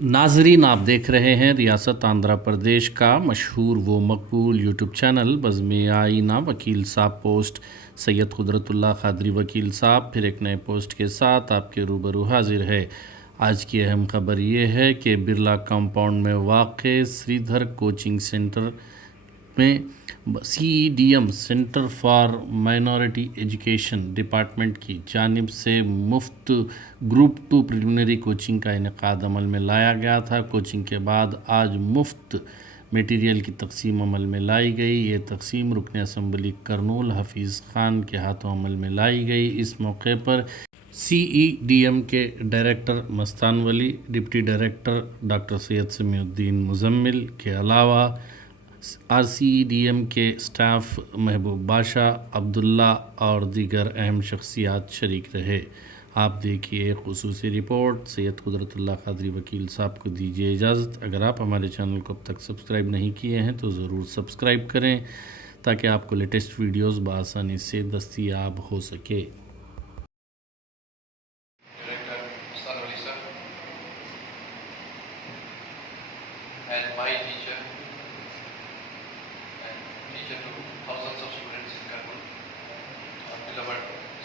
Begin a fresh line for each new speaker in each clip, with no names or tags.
ناظرین آپ دیکھ رہے ہیں ریاست آندھرا پردیش کا مشہور وہ مقبول یوٹیوب چینل بزم آئینہ وکیل صاحب پوسٹ سید قدرت اللہ خادری وکیل صاحب پھر ایک نئے پوسٹ کے ساتھ آپ کے روبرو حاضر ہے آج کی اہم خبر یہ ہے کہ برلا کمپاؤنڈ میں واقع سریدھر کوچنگ سینٹر میں C E D M centre for minority education department کی جانب سے مفت گروپ ٹو پریلیمنری کوچنگ کا انعقاد عمل میں لایا گیا تھا کوچنگ کے بعد آج مفت میٹیریل کی تقسیم عمل میں لائی گئی یہ تقسیم رکن اسمبلی کرنول حفیظ خان کے ہاتھوں عمل میں لائی گئی اس موقع پر سی ای ڈی ایم کے director Mastan Wali deputy director doctor Syed Samiuddin Muzammil کے علاوہ آر سی ڈی ایم کے سٹاف محبوب بادشاہ عبداللہ اور دیگر اہم شخصیات شریک رہے آپ دیکھیے ایک خصوصی رپورٹ سید قدرت اللہ قادری وکیل صاحب کو دیجیے اجازت اگر آپ ہمارے چینل کو اب تک سبسکرائب نہیں کیے ہیں تو ضرور سبسکرائب کریں تاکہ آپ کو لیٹسٹ ویڈیوز بآسانی با سے دستیاب ہو سکے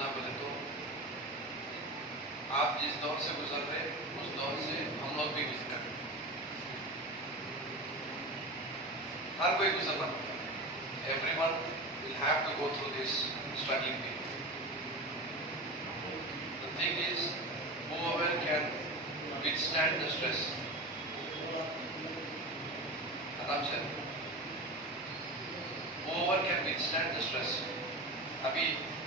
بجے تو آپ جس دور سے گزر رہے اس دور سے ہم لوگ بھی گزرے ہر کوئی گزر رہا every will have to go through this withstand the stress ابھی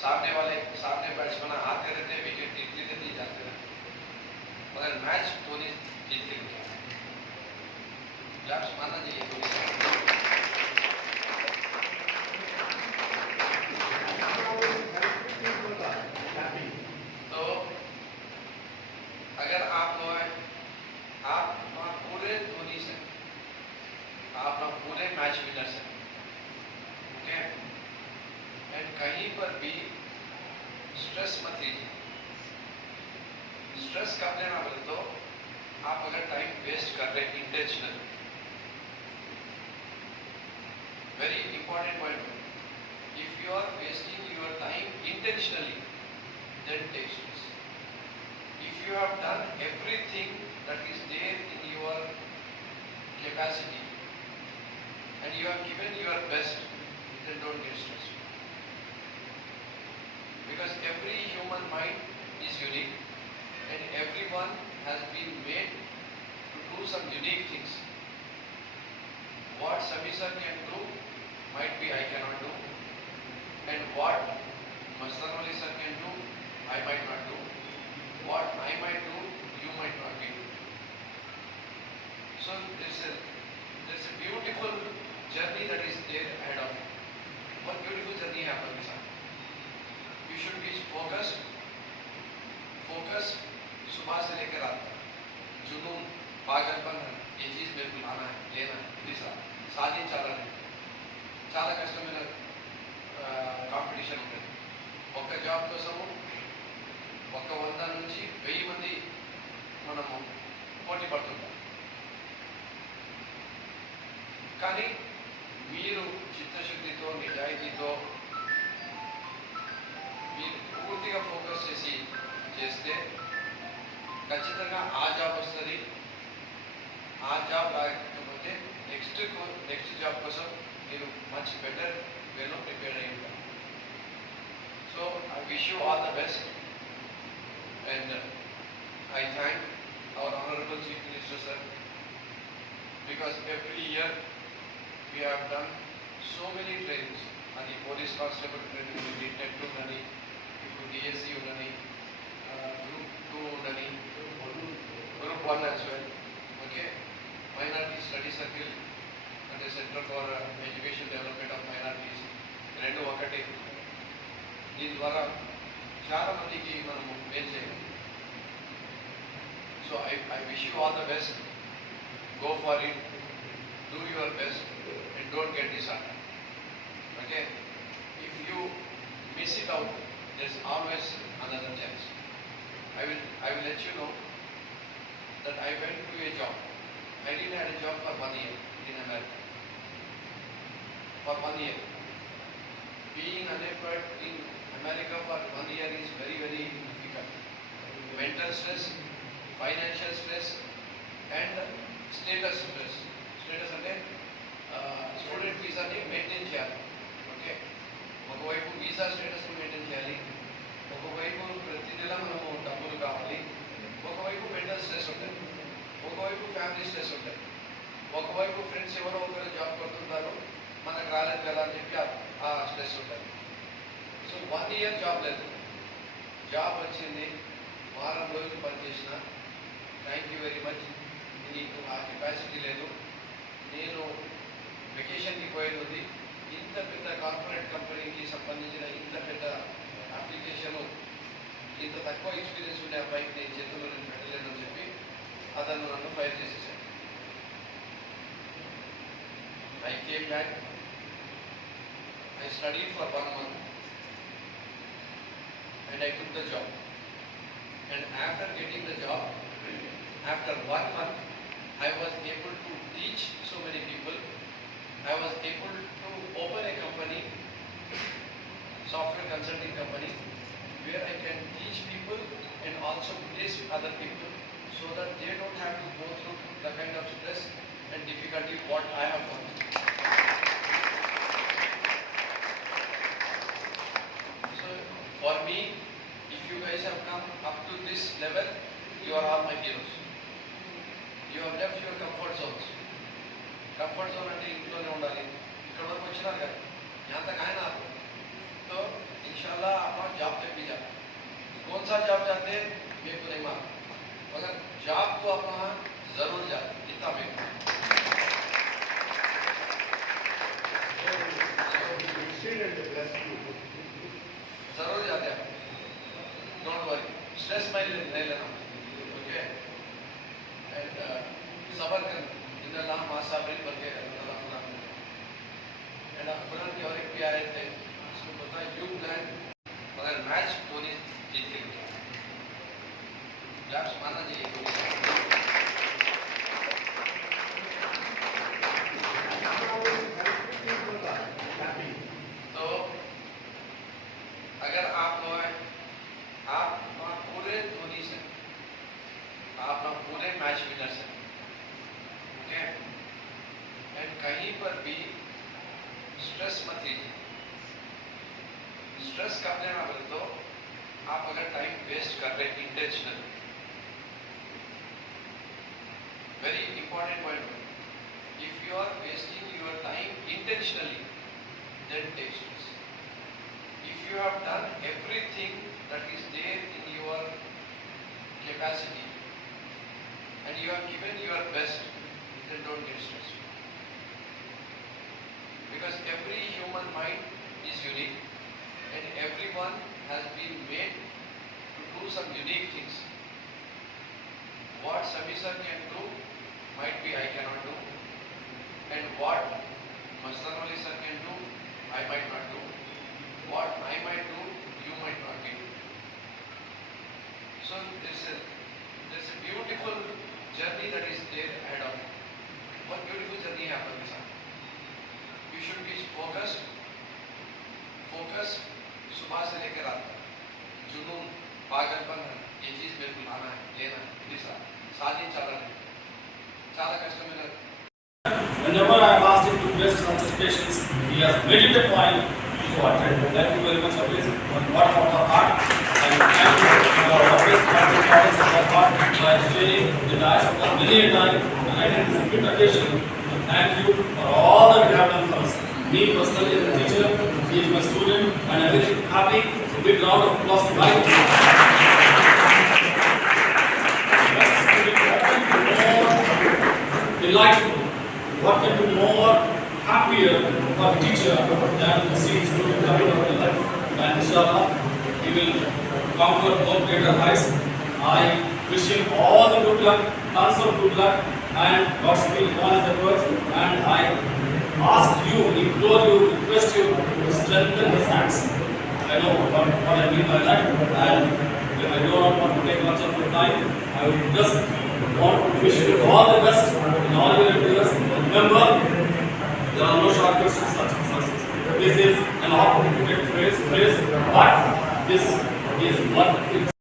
سامنے والے سامنے بنا ہاتھ رہتے وکٹ جیت نہیں جاتے رہتے مگر میچ تو نہیں جیت لیا بیٹس مین ہیں आप अगर टाइम वेस्ट कर रहे हैं intentionally very important point if you are wasting your time intentionally then tension if you have done everything that is there in your capacity and you have given your best then don't get stressed because every human mind is unique and everyone has been made to do some unique things. What Sami sir can do might be I cannot do and what Master Ali can do I might not do. What I might do you might not be able to. So there's a, there's a beautiful journey that is there ahead of you. What beautiful journey happened, sir. You should be focused, Focus. focus सुबह से लेकर रात तक जुनून पागलपन ये चीज मेरे को लाना है लेना है शादी चारा नहीं चारा कष्ट मेरा कॉम्पिटिशन होते जॉब कोसम ఒక వంద నుంచి వెయ్యి మంది మనము పోటీ పడుతుంటాం కానీ మీరు చిత్తశుద్ధితో నిజాయితీతో మీరు పూర్తిగా ఫోకస్ చేసి చేస్తే خت وت آ جا نسٹ نٹ جاب مجھے بٹر ویلو پر so all vulnerable chief mister sir because every ہن سو مینی ٹرین پولیس کا group two who one as well. Okay, minority study circle and the Centre for uh, Education Development of Minorities. Rendu vakate. Din dwara chara mandi ki manam meche. So I I wish you all the best. Go for it. Do your best and don't get disheartened. Okay, if you miss it out, there's always another chance. I will I will let you know that I went to a job. I didn't have a job for one year in America. For one year. Being unemployed in America for one year is very, very difficult. Mental stress, financial stress, and status stress. One year job లేదు job వచ్చింది వారం రోజులు పనిచేసిన thank you very much నీకు ఆ capacity లేదు నేను వెకేషన్కి పోయినది ఇంత పెద్ద కార్పొరేట్ కంపెనీకి సంబంధించిన ఇంత పెద్ద అప్లికేషను ఇంత తక్కువ ఎక్స్పీరియన్స్ ఉండే ఆ బైక్ నేను చేతుల్లో నేను పెట్టలేదని చెప్పి అతను నన్ను ఫైర్ చేసేసాను I came back I study for one month and I took the job. And after getting the job, after one month, I was able to reach so many people. I was able to open a company, software consulting company, where I can teach people and also place other people so that they don't have to go through the kind of stress and difficulty what I have gone through. Yours you హెఫ్ట్ your comfort zones comfort zone అంటే ఇంట్లోనే ఉండాలి ఇక్కడ వరకు వచ్చినారు కదా ہو گی درس ہے اینڈ کہیں پر بھی سٹریس مت دیج سٹریس کا لینا غلط اپ اگر ٹائم ویسٹ کر رہے ہیں intentional very important point if you are wasting your time intentionally then dish if you have done everything that is there in your capacity and you are given your best, then don't get stressed. Because every human mind is unique and everyone has been made to do some unique things. What Samisar can do might be I cannot do. And what Masanoli sir can do, I might not do. What I might do, you might not be. Doing. So this is this is beautiful journey that is there ahead of you. What beautiful journey happens this time. You should be focused. Focus. Subhas se leke rata. Junoon. Bajan pan hai. Ye chiz mein kul aana hai. Lena hai. Hindi sa. Saad hi chala hai. Chala ka ishka mila. Whenever I have asked him to bless his participations, he has made it a point to attend. Thank you very much for listening. many time, and I take this invitation to thank you for all that you have done Me, for us. Me personally, as teacher, he is my student, and I'm very happy. Big round of applause to my team. Delightful. What can be more happier for a teacher than to see his student coming out of life? And inshallah, he will conquer both greater heights. I wish him all the good luck tons of good luck and Godspeed in all the words. And I ask you, implore you, request you to strengthen his hands. I know what, what I mean by that. And